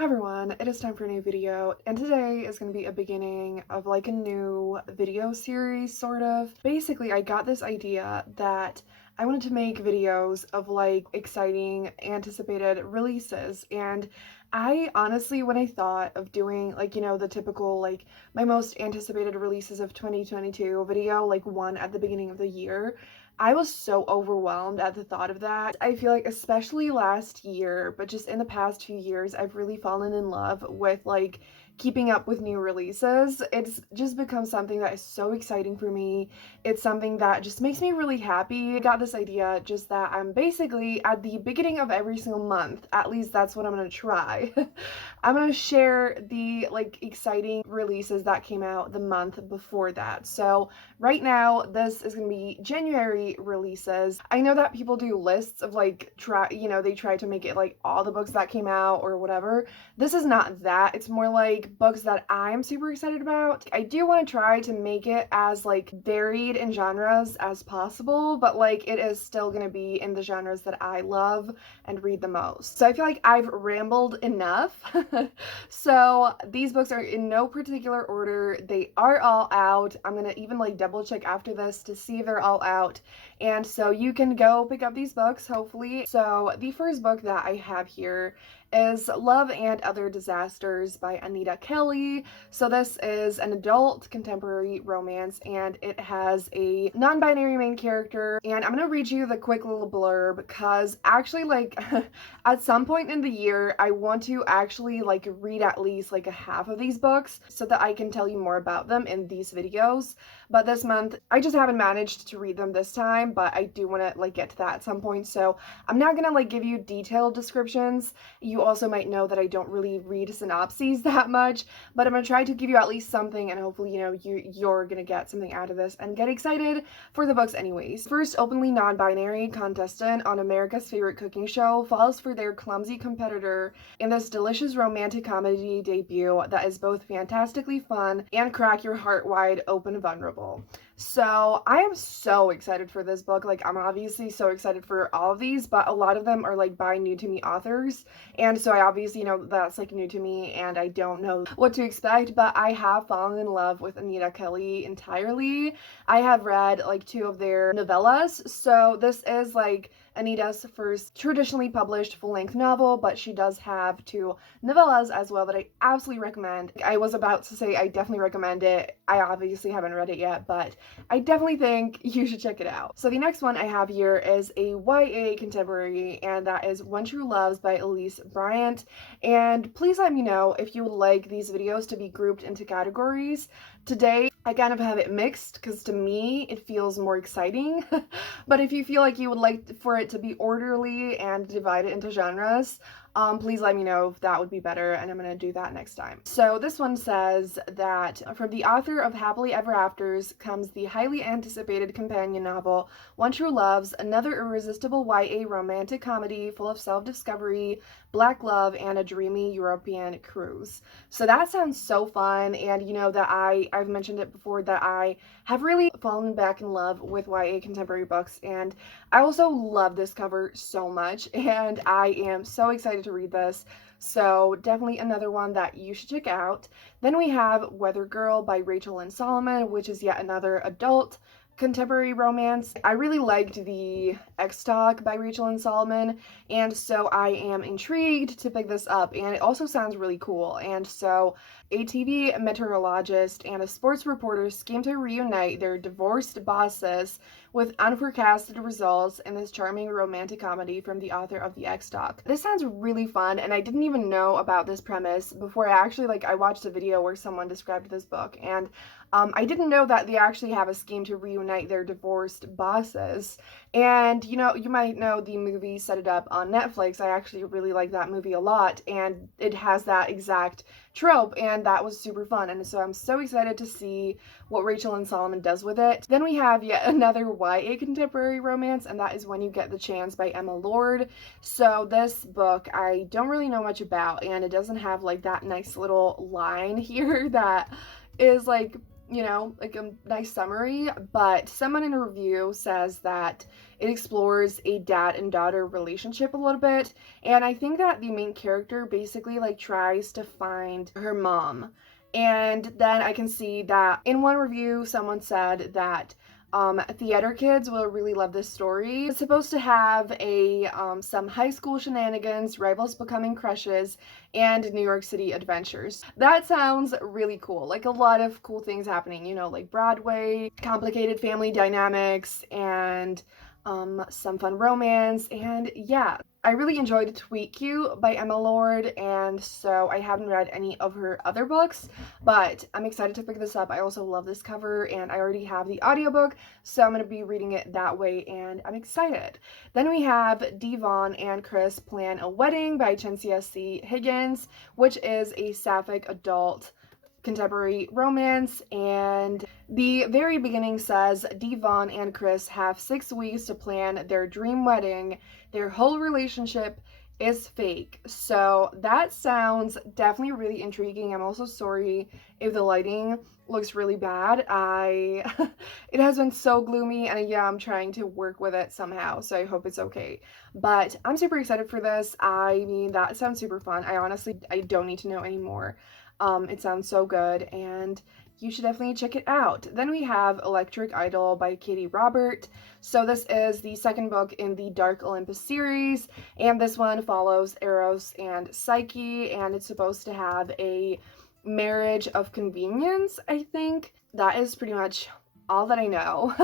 Hi everyone, it is time for a new video, and today is going to be a beginning of like a new video series, sort of. Basically, I got this idea that I wanted to make videos of like exciting, anticipated releases, and I honestly, when I thought of doing like, the typical like my most anticipated releases of 2022 video, like one at the beginning of the year, I was so overwhelmed at the thought of that. I feel like especially last year, but just in the past few years, I've really fallen in love with like keeping up with new releases. It's just become something that is so exciting for me. It's something that just makes me really happy. I got this idea just that I'm basically at the beginning of every single month, at least that's what I'm gonna try. I'm gonna share the like exciting releases that came out the month before that. So right now, this is gonna be January releases. I know that people do lists of like they try to make it like all the books that came out or whatever. This is not that. It's more like books that I'm super excited about. I do want to try to make it as like varied in genres as possible, but like it is still gonna be in the genres that I love and read the most. So I feel like I've rambled enough. So these books are in no particular order. They are all out. I'm gonna even like double check after this to see if they're all out. And so you can go pick up these books, hopefully. So the first book that I have here is Love and Other Disasters by Anita Kelly. So this is an adult contemporary romance, and it has a non-binary main character. And I'm gonna read you the quick little blurb because actually like at some point in the year I want to actually like read at least like a half of these books so that I can tell you more about them in these videos. But this month I just haven't managed to read them this time, but I do want to like get to that at some point. So I'm not gonna like give you detailed descriptions. You also might know that I don't really read synopses that much, but I'm gonna try to give you at least something, and hopefully, you're gonna get something out of this and get excited for the books anyways. First openly non-binary contestant on America's Favorite Cooking Show falls for their clumsy competitor in this delicious romantic comedy debut that is both fantastically fun and crack your heart wide open vulnerable. So I am so excited for this book. Like, I'm obviously so excited for all of these, but a lot of them are like by new to me authors, and so I obviously know that's like new to me and I don't know what to expect. But I have fallen in love with Anita Kelly entirely. I have read like two of their novellas, so this is like Anita's first traditionally published full-length novel, but she does have two novellas as well that I absolutely recommend. I was about to say I definitely recommend it. I obviously haven't read it yet, but I definitely think you should check it out. So the next one I have here is a YA contemporary, and that is When True Loves by Elise Bryant. And please let me know if you would like these videos to be grouped into categories. Today, I kind of have it mixed because to me, it feels more exciting. But if you feel like you would like for it to be orderly and divided into genres, please let me know if that would be better, and I'm gonna do that next time. So this one says that from the author of Happily Ever Afters comes the highly anticipated companion novel, One True Loves, another irresistible YA romantic comedy full of self-discovery, black love, and a dreamy European cruise. So that sounds so fun, and you know that I've mentioned it before that I have really fallen back in love with YA contemporary books, and I also love this cover so much, and I am so excited to read this. So definitely another one that you should check out. Then we have Weather Girl by Rachel Lynn Solomon, which is yet another adult contemporary romance. I really liked the X-Talk by Rachel and Solomon, and so I am intrigued to pick this up, and it also sounds really cool. And so a TV meteorologist and a sports reporter scheme to reunite their divorced bosses with unforecasted results in this charming romantic comedy from the author of the X-Talk. This sounds really fun, and I didn't even know about this premise before I watched a video where someone described this book, and I didn't know that they actually have a scheme to reunite their divorced bosses. And you might know the movie Set It Up on Netflix. I actually really like that movie a lot, and it has that exact trope, and that was super fun. And so I'm so excited to see what Rachel and Solomon does with it. Then we have yet another YA contemporary romance, and that is When You Get the Chance by Emma Lord. So this book I don't really know much about, and it doesn't have like that nice little line here that is like you know, like a nice summary, but someone in a review says that it explores a dad and daughter relationship a little bit, and I think that the main character basically like tries to find her mom. And then I can see that in one review, someone said that theater kids will really love this story. It's supposed to have some high school shenanigans, rivals becoming crushes, and New York City adventures. That sounds really cool. Like a lot of cool things happening, you know, like Broadway, complicated family dynamics, and some fun romance, and yeah. I really enjoyed Tweet Cute by Emma Lord, and so I haven't read any of her other books, but I'm excited to pick this up. I also love this cover, and I already have the audiobook, so I'm going to be reading it that way, and I'm excited. Then we have Devon and Chris Plan a Wedding by Chinsia C. Higgins, which is a sapphic adult contemporary romance, and the very beginning says Devon and Chris have 6 weeks to plan their dream wedding. Their whole relationship is fake. So that sounds definitely really intriguing. I'm also sorry if the lighting looks really bad. It has been so gloomy, and yeah, I'm trying to work with it somehow, so I hope it's okay. But I'm super excited for this. I mean, that sounds super fun. I don't need to know anymore. It sounds so good, and you should definitely check it out. Then we have Electric Idol by Katie Robert. So this is the second book in the Dark Olympus series, and this one follows Eros and Psyche, and it's supposed to have a marriage of convenience, I think. That is pretty much all that I know.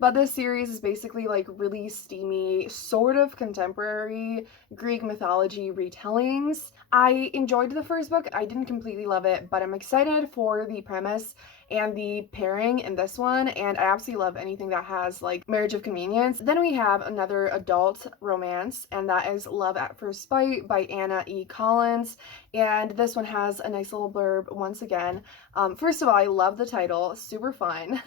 But this series is basically like really steamy, sort of contemporary Greek mythology retellings. I enjoyed the first book. I didn't completely love it, but I'm excited for the premise and the pairing in this one, and I absolutely love anything that has like marriage of convenience. Then we have another adult romance, and that is Love at First Bite by Anna E. Collins, and this one has a nice little blurb once again. First of all, I love the title, super fun.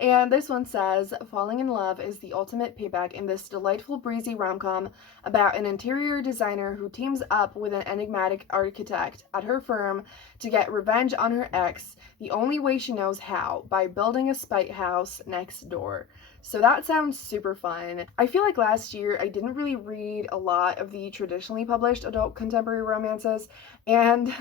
And this one says, falling in love is the ultimate payback in this delightful breezy rom-com about an interior designer who teams up with an enigmatic architect at her firm to get revenge on her ex, the only way she knows how, by building a spite house next door. So that sounds super fun. I feel like last year I didn't really read a lot of the traditionally published adult contemporary romances, and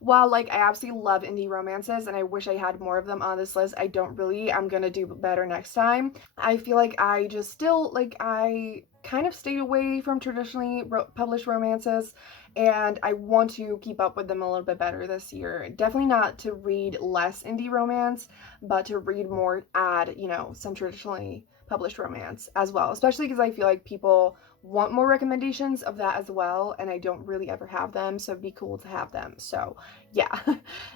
while like I absolutely love indie romances and I wish I had more of them on this list, I don't really. I'm gonna do better next time. I feel like I kind of stayed away from traditionally published romances, and I want to keep up with them a little bit better this year. Definitely not to read less indie romance, but to read more, add, you know, some traditionally published romance as well, especially because I feel like people want more recommendations of that as well, and I don't really ever have them, so it'd be cool to have them. So yeah.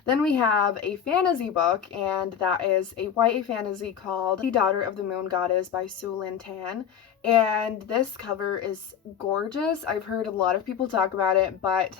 Then we have a fantasy book, and that is a YA fantasy called The Daughter of the Moon Goddess by Su Lin Tan, and this cover is gorgeous. I've heard a lot of people talk about it, but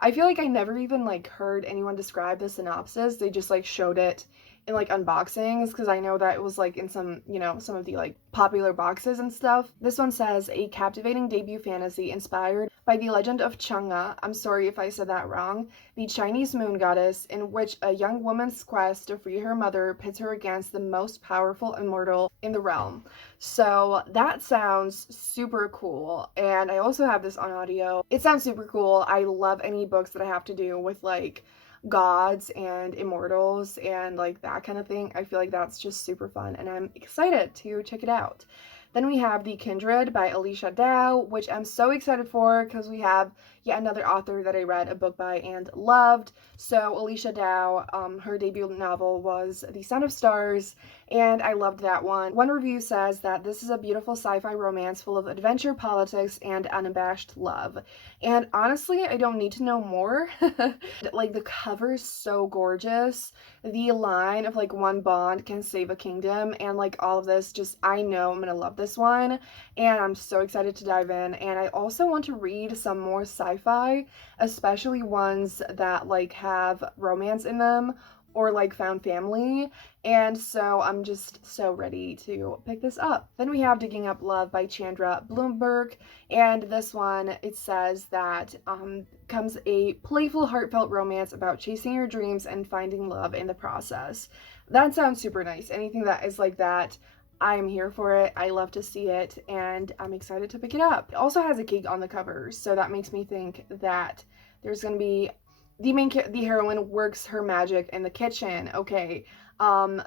I feel like I never even like heard anyone describe the synopsis. They just like showed it in like unboxings, because I know that it was like in some, you know, some of the like popular boxes and stuff. This one says, a captivating debut fantasy inspired by the legend of Chang'e, I'm sorry if I said that wrong, the Chinese moon goddess, in which a young woman's quest to free her mother pits her against the most powerful immortal in the realm. So that sounds super cool, and I also have this on audio. It sounds super cool. I love any books that I have to do with like gods and immortals and like that kind of thing. I feel like that's just super fun, and I'm excited to check it out. Then we have The Kindred by Alicia Dow, which I'm so excited for because we have yet another author that I read a book by and loved. So Alicia Dow, her debut novel was The Son of Stars, and I loved that one. One review says that this is a beautiful sci-fi romance full of adventure, politics, and unabashed love. And honestly, I don't need to know more. Like, the cover's so gorgeous. The line of like one bond can save a kingdom, and like all of this, just I know I'm gonna love this one, and I'm so excited to dive in. And I also want to read some more sci-fi, especially ones that like have romance in them, or like found family, and so I'm just so ready to pick this up. Then we have Digging Up Love by Chandra Bloomberg, and this one, it says that comes a playful, heartfelt romance about chasing your dreams and finding love in the process. That sounds super nice. Anything that is like that, I am here for it. I love to see it, and I'm excited to pick it up. It also has a cake on the cover, so that makes me think that there's gonna be the heroine works her magic in the kitchen. Okay,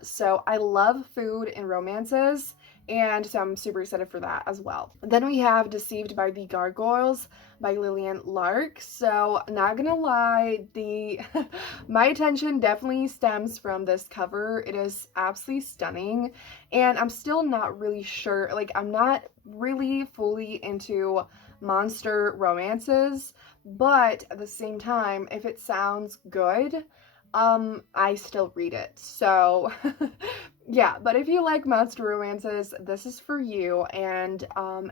so I love food and romances, and so I'm super excited for that as well. Then we have Deceived by the Gargoyles by Lillian Lark. So not gonna lie, the my attention definitely stems from this cover. It is absolutely stunning, and I'm still not really sure, like I'm not really fully into monster romances, but at the same time, if it sounds good, I still read it. So yeah, but if you like monster romances, this is for you, and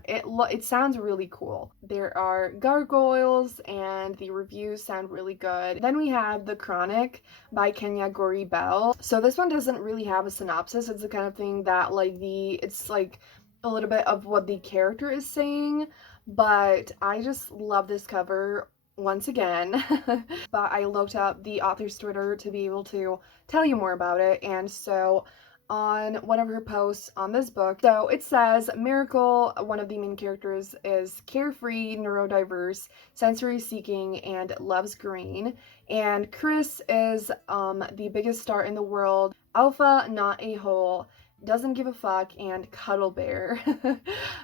it sounds really cool. There are gargoyles, and the reviews sound really good. Then we have The Chronic by Kenya Gori Bell. So this one doesn't really have a synopsis. It's the kind of thing that it's like a little bit of what the character is saying, but I just love this cover once again. But I looked up the author's Twitter to be able to tell you more about it, and so on one of her posts on this book, so it says Miracle, one of the main characters, is carefree, neurodiverse, sensory seeking, and loves green, and Chris is the biggest star in the world, alpha, not a hole, doesn't give a fuck, and cuddle bear.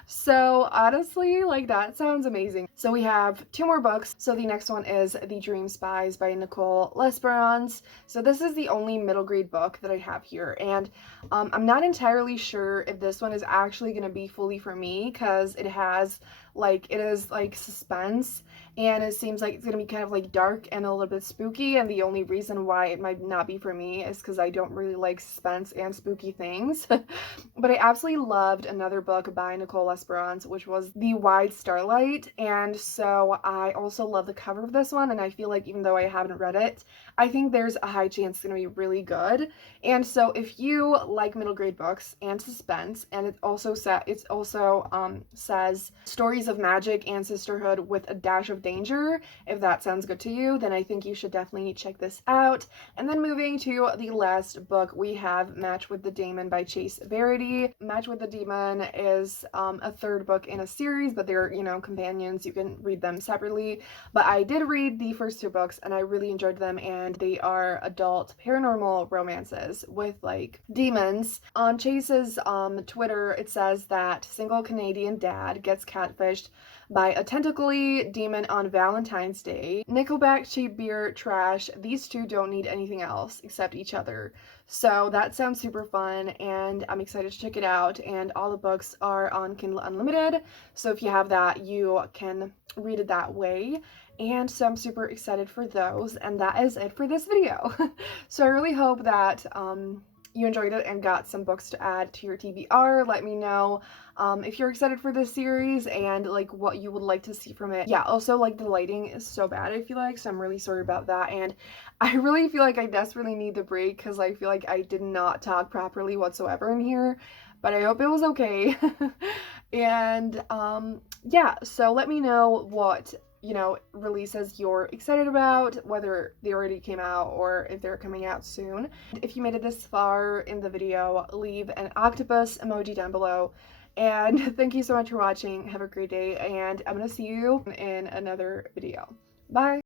So honestly, like, that sounds amazing. So we have two more books. So the next one is The Dream Spies by Nicole Lesperance. So this is the only middle grade book that I have here, and I'm not entirely sure if this one is actually going to be fully for me, because it is like suspense, and it seems like it's going to be kind of like dark and a little bit spooky, and the only reason why it might not be for me is because I don't really like suspense and spooky things. But I absolutely loved another book by Nicole Lesperance, which was The Wide Starlight, and so I also love the cover of this one, and I feel like even though I haven't read it, I think there's a high chance it's going to be really good. And so if you like middle grade books and suspense, and it also says stories of magic and sisterhood with a dash of danger, if that sounds good to you, then I think you should definitely check this out. And then moving to the last book, we have Match with the Demon by Chase Verity. Match with the Demon is a third book in a series, but they're, companions. You can read them separately. But I did read the first two books, and I really enjoyed them, and they are adult paranormal romances with like demons. On Chase's Twitter, it says that single Canadian dad gets catfished by a tentacly demon on Valentine's Day. Nickelback, cheap beer, trash. These two don't need anything else except each other. So that sounds super fun, and I'm excited to check it out. And all the books are on Kindle Unlimited, so if you have that, you can read it that way. And so I'm super excited for those, and that is it for this video. So I really hope that you enjoyed it and got some books to add to your TBR. Let me know if you're excited for this series and like what you would like to see from it. Yeah, also like the lighting is so bad, I feel like, so I'm really sorry about that, and I really feel like I desperately need the break because I feel like I did not talk properly whatsoever in here, but I hope it was okay. And yeah, so let me know what releases you're excited about, whether they already came out or if they're coming out soon. If you made it this far in the video, leave an octopus emoji down below. And thank you so much for watching. Have a great day, and I'm gonna see you in another video. Bye!